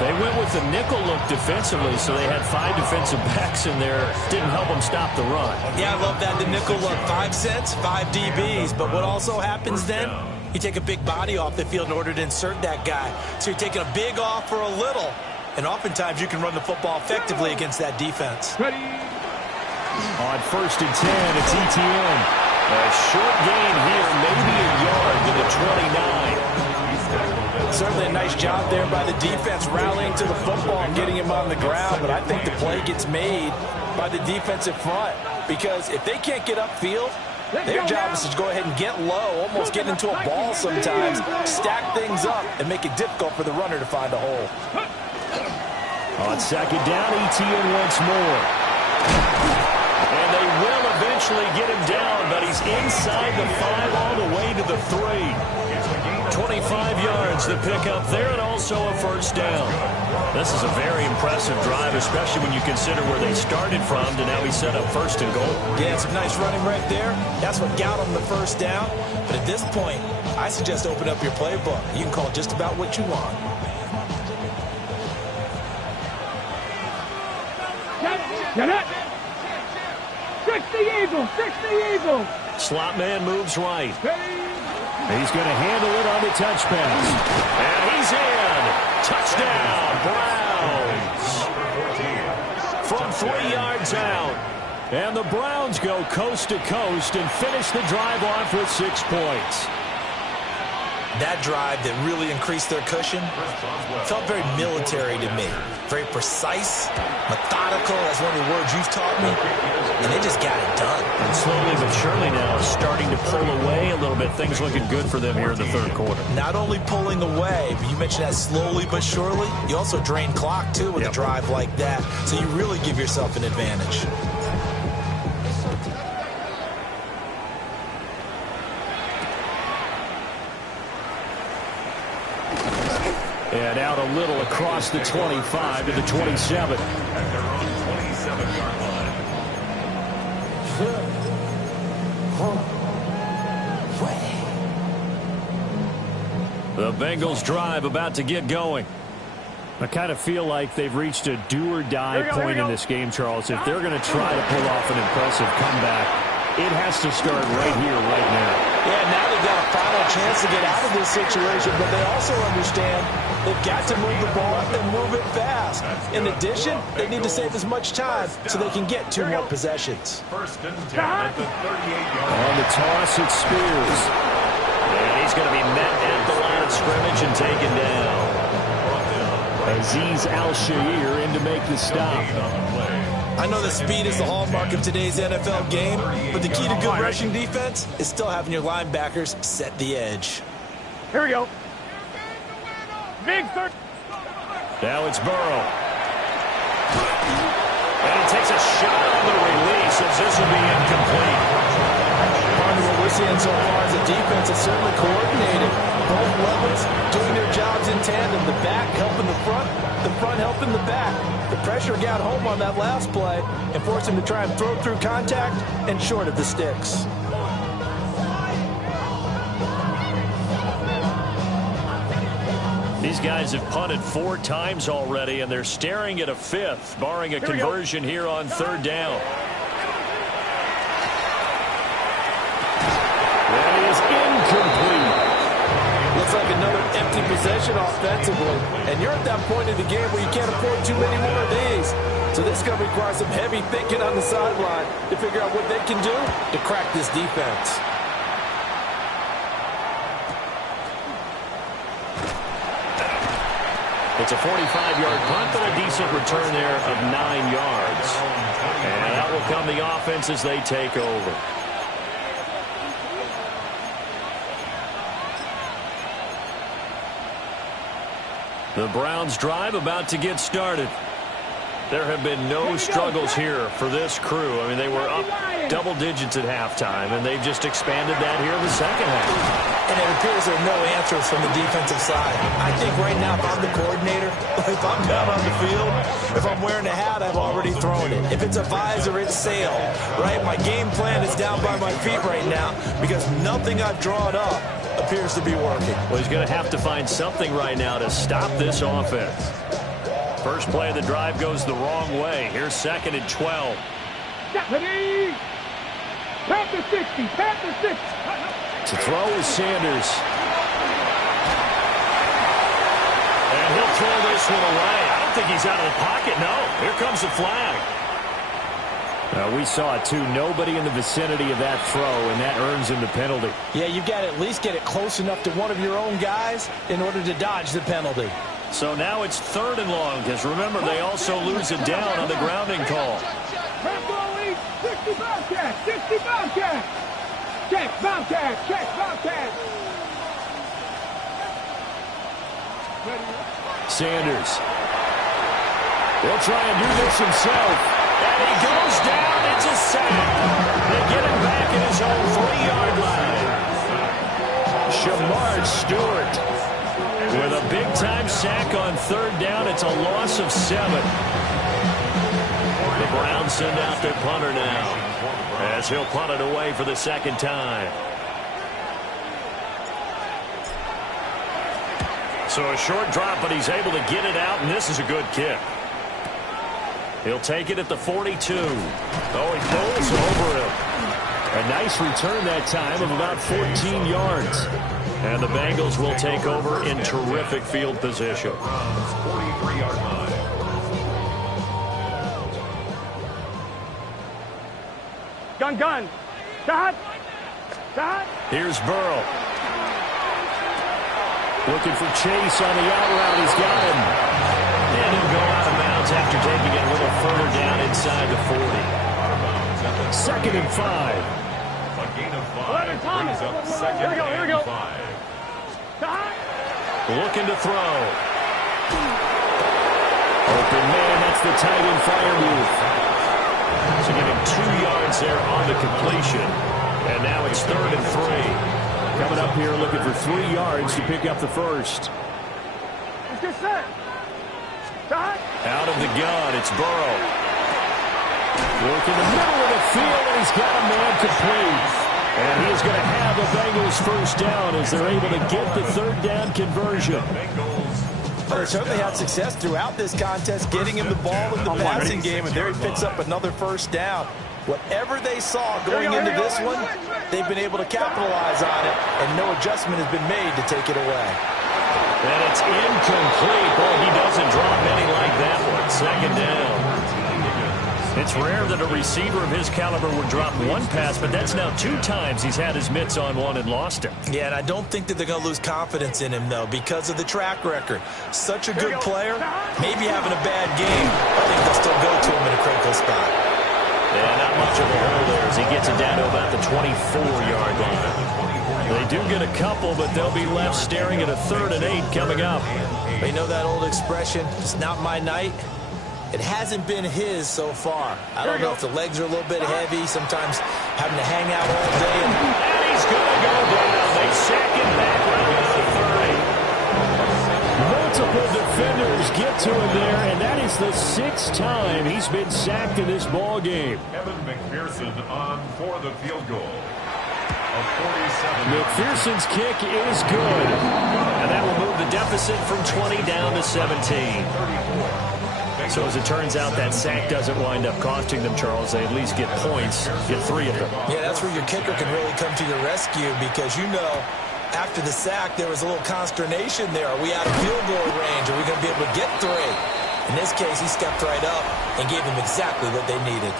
They went with the nickel look defensively, so they had 5 defensive backs in there. Didn't help them stop the run. Yeah, I love that. The nickel look, 5 cents, 5 DBs. But what also happens then, you take a big body off the field in order to insert that guy. So you're taking a big off for a little. And oftentimes you can run the football effectively against that defense. On 1st and 10, it's ETN. A short gain here, maybe a yard to the 29. Certainly a nice job there by the defense rallying to the football and getting him on the ground. But I think the play gets made by the defensive front. Because if they can't get upfield, their job is to go ahead and get low, almost get into a ball sometimes, stack things up, and make it difficult for the runner to find a hole. On 2nd down, ETN once more. And they will eventually get him down, but he's inside the 5 all the way to the 3. 25 yards to pick up there, and also a first down. This is a very impressive drive, especially when you consider where they started from to now he set up 1st and goal. Yeah, some nice running right there. That's what got him the first down. But at this point, I suggest open up your playbook. You can call just about what you want. Get it! 60 Eagle! 60 Eagle! Slot man moves right. He's going to handle it on the touch pass. And he's in. Touchdown, Browns. From 3 yards out. And the Browns go coast to coast and finish the drive off with 6 points. That drive that really increased their cushion felt very military to me. Very precise, methodical, that's one of the words you've taught me. And they just got it done. And slowly but surely now starting to pull away a little bit. Things looking good for them here in the 3rd quarter. Not only pulling away, but you mentioned that slowly but surely. You also drain clock, too, with a drive like that. So you really give yourself an advantage. And out a little across the 25 to the 27. At their own 27-yard line. The Bengals drive about to get going. I kind of feel like they've reached a do-or-die point in this game, Charles. If they're going to try to pull off an impressive comeback, it has to start right here, right now. Yeah, now they've got a final chance to get out of this situation, but they also understand they've got to move the ball and move it fast. In addition, they need to save as much time so they can get 2 more possessions. 1st and 10 at the 38-yard line. On the toss, it's Spears. he's going to be met at the line of scrimmage and taken down. Azeez Al-Shaair in to make the stop. I know that speed is the hallmark of today's NFL game, but the key to good rushing defense is still having your linebackers set the edge. Here we go. Big third. Now it's Burrow. And he takes a shot on the release as this will be incomplete. Part of what we're seeing so far is the defense is certainly coordinated. Both levels doing their jobs in tandem. The back helping the front helping the back. The pressure got home on that last play and forced him to try and throw through contact and short of the sticks. These guys have punted 4 times already, and they're staring at a 5th, barring a conversion here on 3rd down. That is incomplete. Looks like another empty possession offensively. And you're at that point in the game where you can't afford too many more of these. So this is going to require some heavy thinking on the sideline to figure out what they can do to crack this defense. It's a 45-yard punt, but a decent return there of 9 yards. And out will come the offense as they take over. The Browns drive about to get started. There have been no struggles here for this crew. I mean, they were up double digits at halftime, and they've just expanded that here in the second half. And it appears there are no answers from the defensive side. I think right now, if I'm the coordinator, if I'm down on the field, if I'm wearing a hat, I've already thrown it. If it's a visor, it's sail, right? My game plan is down by my feet right now because nothing I've drawn up appears to be working. Well, he's going to have to find something right now to stop this offense. First play of the drive goes the wrong way. Here's 2nd and 12. Deputy! Panther 60, Panther 60. To throw is Sanders. And he'll throw this one away. I don't think he's out of the pocket, no. Here comes the flag. We saw it, too. Nobody in the vicinity of that throw, and that earns him the penalty. Yeah, you've got to at least get it close enough to one of your own guys in order to dodge the penalty. So now it's 3rd and long, because remember, they also lose it down on the grounding call. 60 Bobcat, 60 Bobcat. Check, Bobcat, check, Bobcat. Sanders. He'll try and do this himself. And he goes down. It's a sack. They get him back at his own 3-yard line. Shamar Stewart With a big-time sack on 3rd down. It's a loss of 7. The Browns send out their punter now as he'll punt it away for the 2nd time. So a short drop, but he's able to get it out, and this is a good kick. He'll take it at the 42. Oh, he pulls over him. A nice return that time of about 14 yards. And the Bengals will take over in terrific field position. 43-yard line. Gun. Shot. Here's Burrow. Looking for Chase on the out route. He's got him. And he'll go out of bounds after taking it a little further down inside the 40. 2nd and 5. A gain of 5 brings up 2nd and 5. Looking to throw. Open man, that's the tight end fire move. So give him 2 yards there on the completion. And now it's 3rd and 3. Coming up here looking for 3 yards to pick up the first. Out of the gun, it's Burrow. Work in the middle of the field, and he's got a man complete. And he is going to have a Bengals first down as they're able to get the 3rd down conversion. They certainly had success throughout this contest, getting him the ball in the passing game, and there he picks up another first down. Whatever they saw going into this one, they've been able to capitalize on it, and no adjustment has been made to take it away. And it's incomplete. Boy, he doesn't drop many like that one. 2nd down. It's rare that a receiver of his caliber would drop one pass, but that's now 2 times he's had his mitts on one and lost it. Yeah, and I don't think that they're going to lose confidence in him, though, because of the track record. Such a good player, maybe having a bad game. I think they'll still go to him in a critical spot. Yeah, not much of a hole there as he gets it down to about the 24-yard line. They do get a couple, but they'll be left staring at a 3rd and 8 coming up. But you know that old expression, it's not my night? It hasn't been his so far. I don't know if the legs are a little bit heavy, sometimes having to hang out all day. And he's going to go down. They sack him back right around the 30. Multiple defenders get to him there, and that is the 6th time he's been sacked in this ball game. Evan McPherson on for the field goal. A 47. McPherson's kick is good. And that will move the deficit from 20 down to 17. So as it turns out, that sack doesn't wind up costing them, Charles. They at least get points, get 3 of them. Yeah, that's where your kicker can really come to your rescue because, you know, after the sack, there was a little consternation there. Are we out of field goal range? Are we going to be able to get 3? In this case, he stepped right up and gave them exactly what they needed.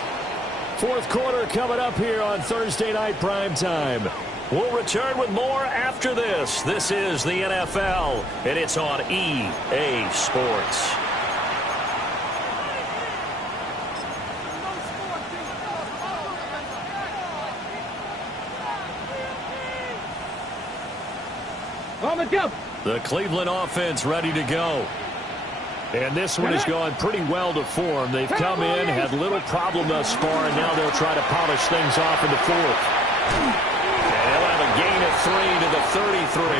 4th quarter coming up here on Thursday Night Primetime. We'll return with more after this. This is the NFL, and it's on EA Sports. On the jump. The Cleveland offense ready to go. And this one has gone pretty well to form. They've come in, had little problem thus far, and now they'll try to polish things off in the 4th. And they'll have a gain of 3 to the 33.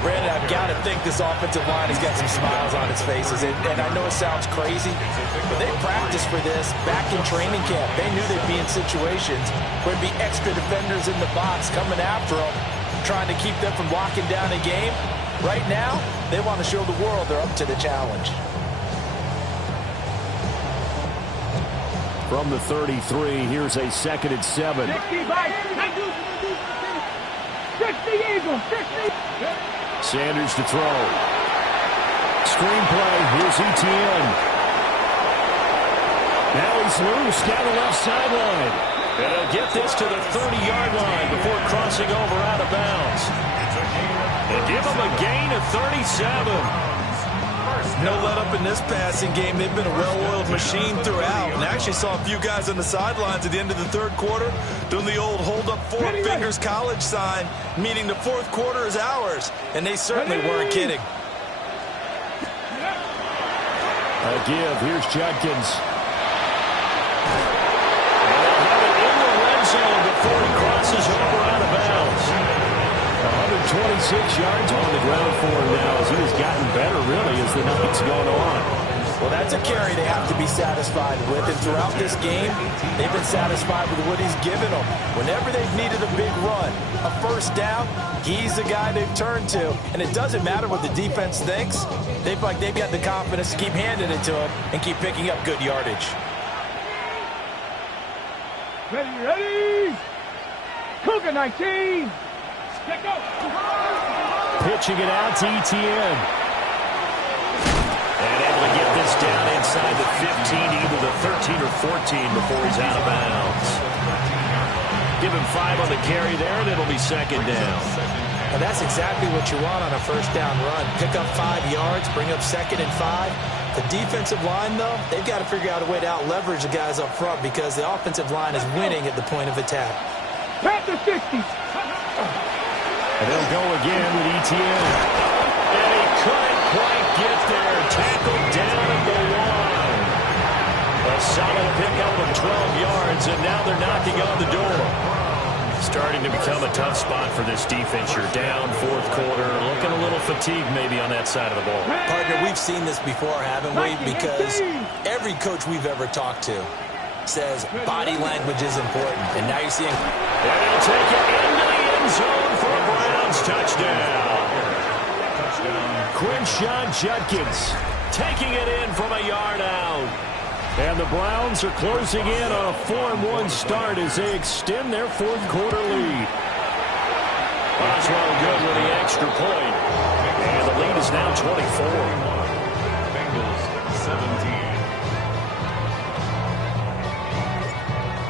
Brandon, I've got to think this offensive line has got some smiles on its faces. And I know it sounds crazy, but they practiced for this back in training camp. They knew they'd be in situations where there'd be extra defenders in the box coming after them, trying to keep them from locking down a game. Right now, they want to show the world they're up to the challenge. From the 33, here's a 2nd and 7. 60 Eagles, 60. Sanders to throw. Screenplay, here's Etienne. Now he's loose down the left sideline. And he'll get this to the 30-yard line before crossing over out of bounds. And give him a gain of 37. No let up in this passing game. They've been a well-oiled machine throughout. And I actually saw a few guys on the sidelines at the end of the 3rd quarter doing the old hold up 4 fingers college sign, meaning the 4th quarter is ours. And they certainly weren't kidding. A give. Here's Judkins. And they'll have it in the red zone before he crosses over out of bounds. 126 yards on the ground for him now as he has gotten better, really, as the night's gone on. Well, that's a carry they have to be satisfied with. And throughout this game, they've been satisfied with what he's given them. Whenever they've needed a big run, a 1st down, he's the guy they've turned to. And it doesn't matter what the defense thinks. They've got the confidence to keep handing it to him and keep picking up good yardage. Ready. Cougar 19. Pitching it out to Etienne. And able to get this down inside the 15, either the 13 or 14 before he's out of bounds. Give him 5 on the carry there, and it'll be 2nd down. And that's exactly what you want on a 1st down run. Pick up 5 yards, bring up 2nd and 5. The defensive line, though, they've got to figure out a way to out-leverage the guys up front because the offensive line is winning at the point of attack. Panther 60. And they'll go again with Etienne. And he couldn't quite get there. Tackled down at the 1. A solid pickup of 12 yards, and now they're knocking on the door. Starting to become a tough spot for this defense. You're down 4th quarter, looking a little fatigued maybe on that side of the ball. Partner, we've seen this before, haven't we? Because every coach we've ever talked to says body language is important. And now you're seeing... And he'll take it into the end zone for a Browns touchdown. Quinshon Judkins Taking it in from a yard out. And the Browns are closing in on a 4-1 start as they extend their 4th quarter lead. Boswell good with the extra point. And the lead is now 24. Bengals 17.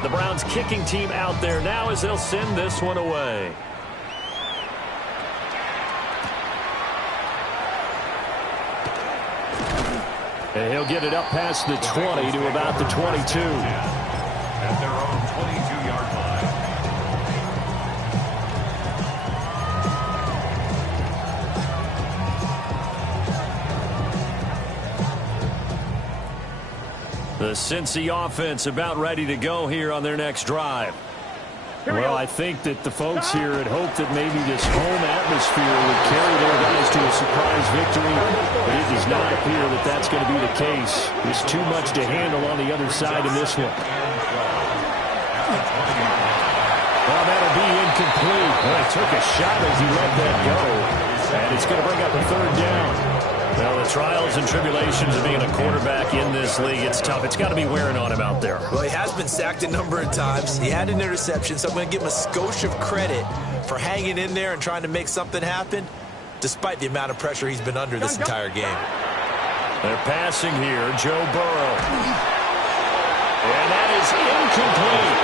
The Browns kicking team out there now as they'll send this one away. And he'll get it up past the 20 to about the 22. At their own 22-yard line. The Cincy offense about ready to go here on their next drive. Well, I think that the folks here had hoped that maybe this home atmosphere would carry their guys to a surprise victory, but it does not appear that that's going to be the case. There's too much to handle on the other side in this one. Well, that'll be incomplete. Well, he took a shot as he let that go, and it's going to bring up a third down. Well, the trials and tribulations of being a quarterback in this league, it's tough. It's got to be wearing on him out there. Well, he has been sacked a number of times. He had an interception, so I'm going to give him a skosh of credit for hanging in there and trying to make something happen, despite the amount of pressure he's been under this entire game. They're passing here, Joe Burrow. And that is incomplete.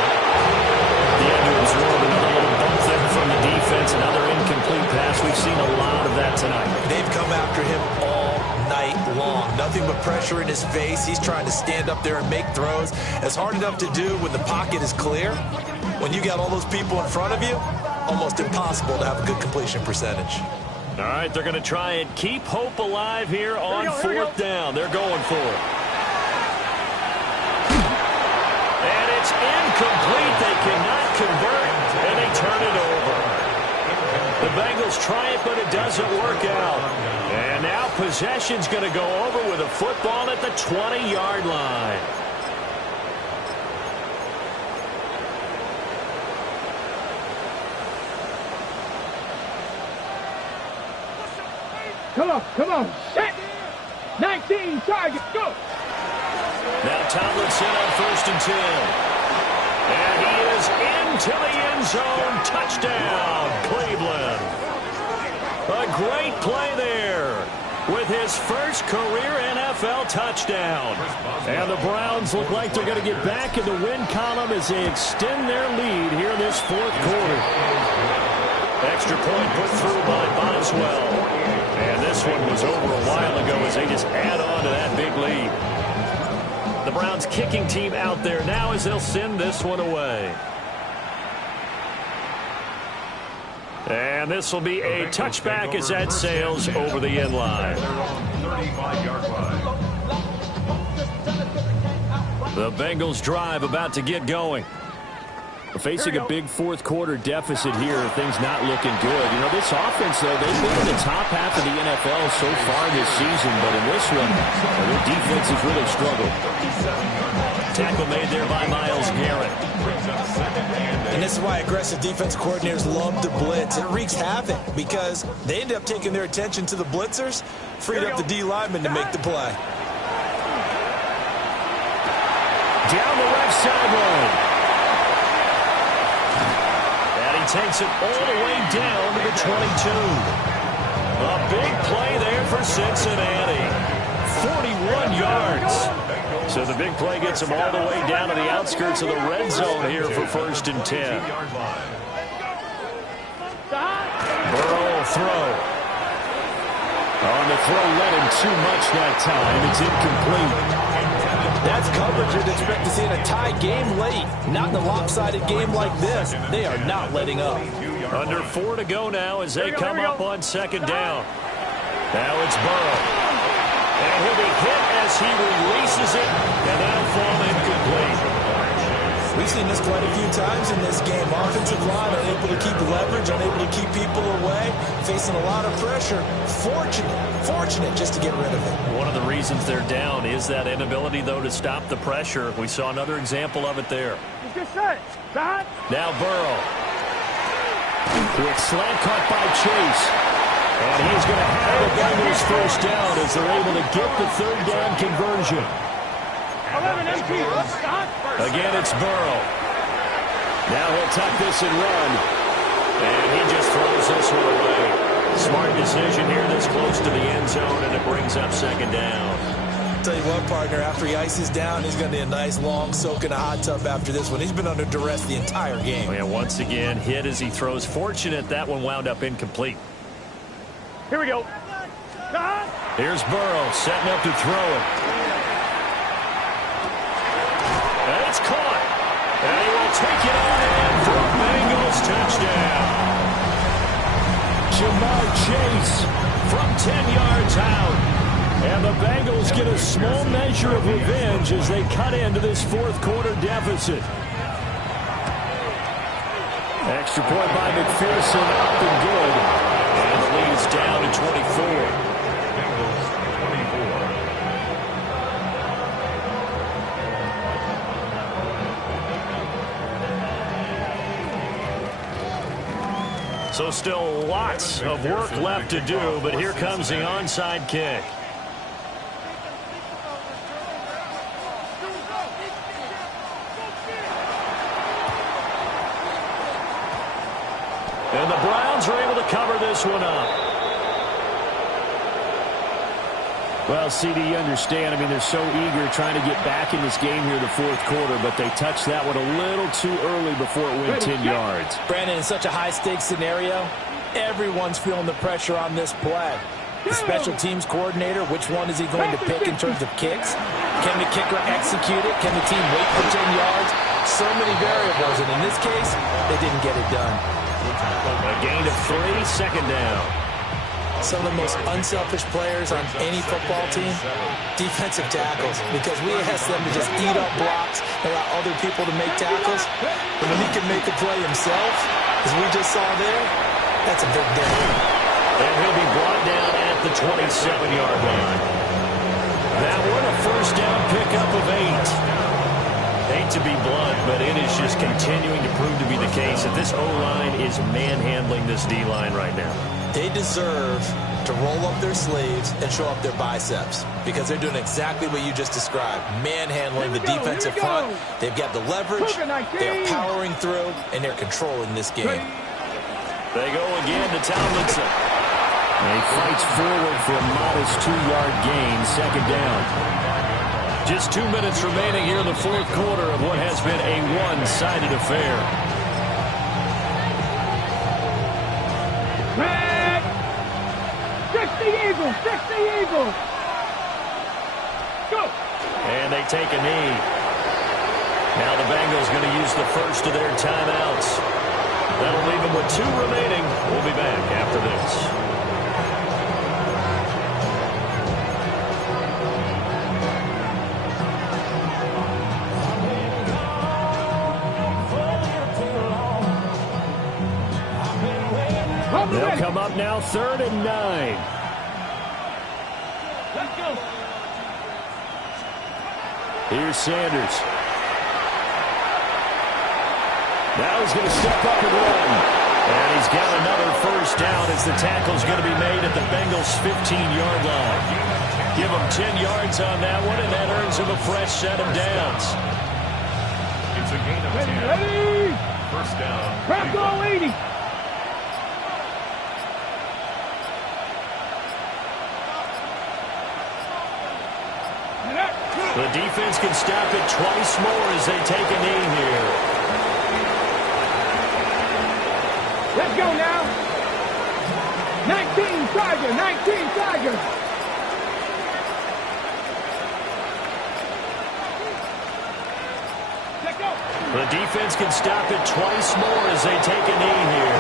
The end to absorb another little bump there from the defense, another incomplete pass. We've seen a lot of that tonight. They've come after him all night long. Nothing but pressure in his face. He's trying to stand up there and make throws. It's hard enough to do when the pocket is clear. When you got all those people in front of you, almost impossible to have a good completion percentage. All right, they're going to try and keep hope alive here on fourth down. They're going for it. And it's incomplete. They cannot convert, and they turn it over. The Bengals try it, but it doesn't work out. And now possession's going to go over with a football at the 20-yard line. Come on, set. 19, target, go. Now Tomlinson on 1st and 10. And he is into the end zone. Touchdown, Cleveland. A great play there with his first career NFL touchdown. And the Browns look like they're going to get back in the win column as they extend their lead here in this fourth quarter. Extra point put through by Boswell. And this one was over a while ago as they just add on to that big lead. The Browns kicking team out there now as they'll send this one away. And this will be a touchback as that sails over the end line. The Bengals drive about to get going. Facing a big fourth quarter deficit here, things not looking good. You know, this offense, though, they've been in the top half of the NFL so far this season, but in this one, their defense has really struggled. Tackle made there by Myles Garrett. And this is why aggressive defense coordinators love to blitz. It wreaks havoc because they end up taking their attention to the blitzers, freed up the D lineman to make the play. Down the left sideline. Takes it all the way down to the 22. A big play there for Cincinnati. 41 yards. So the big play gets them all the way down to the outskirts of the red zone here for 1st and 10. Burrow will throw. On the throw, let him too much that time. It's incomplete. That's coverage you'd expect to see in a tie game late. Not in a lopsided game like this. They are not letting up. Under 4 to go now as they come up on 2nd down. Now it's Burrow. And he'll be hit as he releases it, and that'll fall incomplete. We've seen this quite a few times in this game. Offensive line unable to keep leverage, unable to keep people away, facing a lot of pressure. Fortunate just to get rid of it. One of the reasons they're down is that inability, though, to stop the pressure. We saw another example of it there. Now Burrow. Quick slant caught by Chase. And he's going to have the Bengals first down as they're able to get the 3rd down conversion. Again, it's Burrow. Now he'll tuck this and run. And he just throws this one away. Smart decision here this close to the end zone, and it brings up 2nd down. tell you what, partner, after he ices down, he's going to need a nice long soak in a hot tub after this one. He's been under duress the entire game. Oh, yeah, once again, hit as he throws. Fortunate that one wound up incomplete. Here we go. Here's Burrow setting up to throw it. And it's caught. And he will take it on in for a Bengals touchdown. Jamar Chase from 10 yards out. And the Bengals get a small measure of revenge as they cut into this fourth quarter deficit. Extra point by McPherson, up and good. And the lead is down to 24. So still lots of work left to do, but here comes the onside kick. And the Browns are able to cover this one up. Well, CD, you understand. I mean, they're so eager trying to get back in this game here in the fourth quarter, but they touched that one a little too early before it went 10 yards. Brandon, in such a high-stakes scenario, everyone's feeling the pressure on this play. The special teams coordinator, which one is he going to pick in terms of kicks? Can the kicker execute it? Can the team wait for 10 yards? So many variables, and in this case, they didn't get it done. A gain of 3, second down. Some of the most unselfish players on any football team, defensive tackles, because we ask them to just eat up blocks and allow other people to make tackles. But when he can make a play himself, as we just saw there, that's a big day. And he'll be brought down at the 27-yard line. That one a first down pickup of 8. Hate to be blunt, but it is just continuing to prove to be the case that this O-line is manhandling this D-line right now. They deserve to roll up their sleeves and show up their biceps because they're doing exactly what you just described, manhandling the defensive front. They've got the leverage, they're powering through, and they're controlling this game. They go again to Tomlinson. And he fights forward for a modest 2-yard gain, second down. Just 2 minutes remaining here in the fourth quarter of what has been a one-sided affair. Red! Fix the Eagles! Fix the Eagles! Go! And they take a knee. Now the Bengals going to use the first of their timeouts. That'll leave them with 2 remaining. We'll be back after this. They'll come up now, 3rd and 9. Let's go. Here's Sanders. Now he's going to step up and run. And he's got another first down as the tackle's going to be made at the Bengals' 15-yard line. Give him 10 yards on that one, and that earns him a fresh set of downs. It's a gain of 10. Ready? First down. Crack all 80. The defense can stop it twice more as they take a knee here. Let's go now. 19 Tiger, 19 Tiger. Let's go. The defense can stop it twice more as they take a knee here.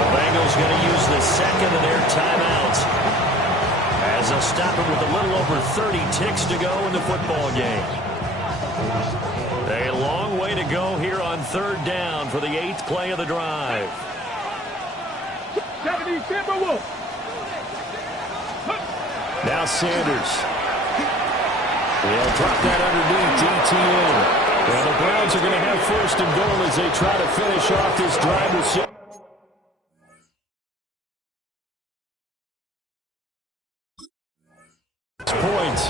The Bengals going to use the second of their timeouts, as they'll stop it with a little over 30 ticks to go in the football game. A long way to go here on 3rd down for the 8th play of the drive. 70 Timberwolves. Now Sanders. They'll drop that underneath DTN. And the Browns are going to have 1st and goal as they try to finish off this drive with 6 points.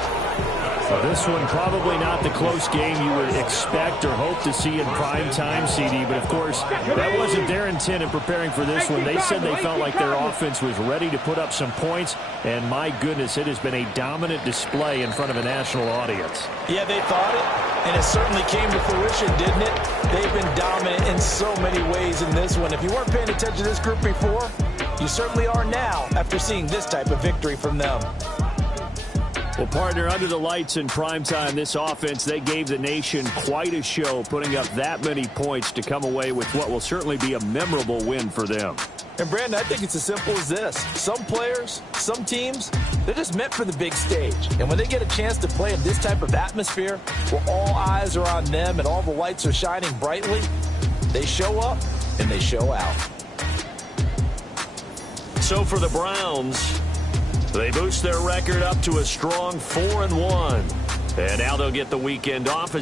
This one probably not the close game you would expect or hope to see in prime time, CD. But, of course, that wasn't their intent in preparing for this one. They said they felt like their offense was ready to put up some points. And, my goodness, it has been a dominant display in front of a national audience. Yeah, they thought it, and it certainly came to fruition, didn't it? They've been dominant in so many ways in this one. If you weren't paying attention to this group before, you certainly are now after seeing this type of victory from them. Well, partner, under the lights in primetime, this offense, they gave the nation quite a show, putting up that many points to come away with what will certainly be a memorable win for them. And, Brandon, I think it's as simple as this. Some players, some teams, they're just meant for the big stage. And when they get a chance to play in this type of atmosphere where all eyes are on them and all the lights are shining brightly, they show up and they show out. So for the Browns, they boost their record up to a strong 4-1. And now they'll get the weekend off as